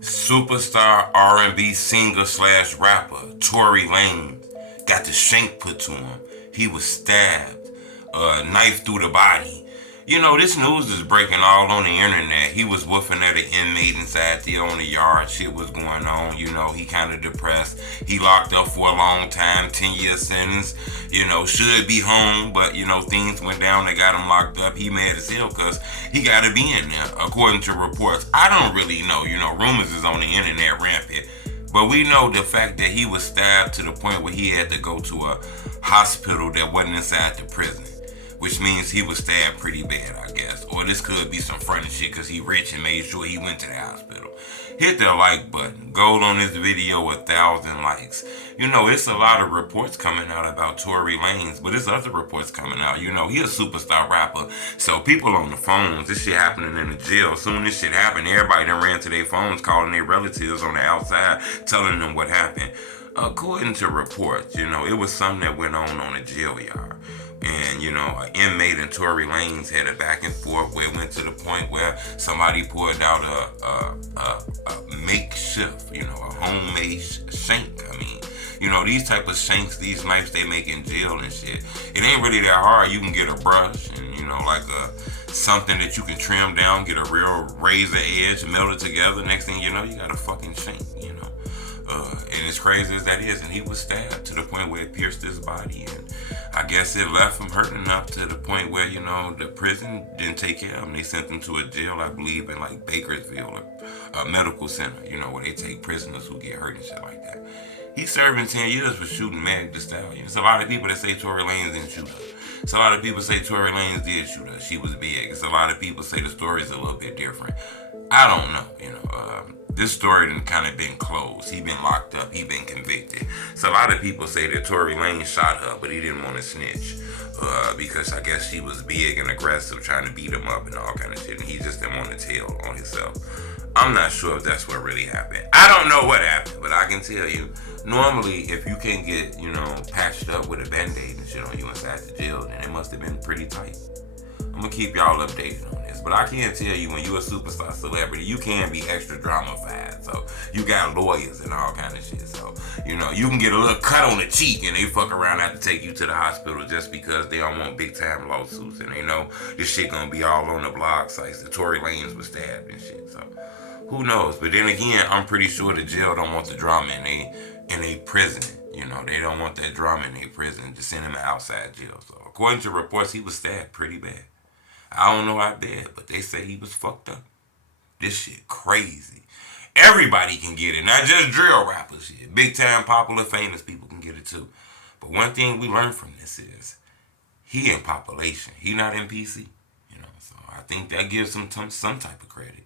Superstar R&B singer slash rapper Tory Lanez got the shank put to him. He was stabbed, knife through the body. You know, this news is breaking all on the internet. He was woofing at an inmate inside the yard. Shit was going on. You know, he kind of depressed. He locked up for a long time, 10-year sentence. You know, should be home, but, you know, things went down. They got him locked up. He mad as hell because he got to be in there, according to reports. I don't really know. You know, rumors is on the internet rampant. But we know the fact that he was stabbed to the point where he had to go to a hospital that wasn't inside the prison, which means he was stabbed pretty bad, I guess. Or this could be some fronted shit because he rich and made sure he went to the hospital. Hit the like button. Gold on this video, 1,000 likes. You know, it's a lot of reports coming out about Tory Lanez, but there's other reports coming out. You know, he a superstar rapper. So people on the phones, this shit happening in the jail. Soon this shit happened, everybody done ran to their phones calling their relatives on the outside, telling them what happened. According to reports, you know, it was something that went on the jail yard. And, you know, an inmate and Tory Lanez had a back and forth where it went to the point where somebody pulled out a makeshift, you know, a homemade shank. I mean, you know, these type of shanks, these knives they make in jail and shit, it ain't really that hard. You can get a brush and, you know, like something that you can trim down, get a real razor edge, melt it together. Next thing you know, you got a fucking shank, you know. And as crazy as that is, and he was stabbed to the point where it pierced his body, and I guess it left him hurting enough to the point where, you know, the prison didn't take care of him. They sent him to a jail, I believe, in like Bakersfield, a medical center, you know, where they take prisoners who get hurt and shit like that. He's serving 10 years for shooting Meg Thee Stallion. It's a lot of people that say Tory Lanez didn't shoot her. It's a lot of people say Tory Lanez did shoot her. She was big. It's a lot of people say the story's a little bit different. I don't know, you know. This story done kind of been closed. He been locked up. He been convicted. So a lot of people say that Tory Lanez shot her, but he didn't want to snitch because I guess she was big and aggressive, trying to beat him up and all kind of shit, and he just didn't want to tell on himself. I'm not sure if that's what really happened. I don't know what happened, but I can tell you, normally if you can get, you know, patched up with a band-aid and shit on you inside the jail, then it must have been pretty tight. I'm gonna keep y'all updated on this, but I can tell you, when you're a superstar celebrity, you can be extra drama-fied. So you got lawyers and all kind of shit. So, you know, you can get a little cut on the cheek and they fuck around have to take you to the hospital just because they don't want big-time lawsuits, and they know this shit gonna be all on the blog sites. The Tory Lanez was stabbed and shit. So who knows? But then again, I'm pretty sure the jail don't want the drama in a prison. You know, they don't want that drama in a prison. Just send him outside jail. So according to reports, he was stabbed pretty bad. I don't know how bad, but they say he was fucked up. This shit crazy. Everybody can get it, not just drill rappers. Shit. Big time, popular, famous people can get it too. But one thing we learned from this is he in population. He not in PC. You know, so I think that gives him some type of credit.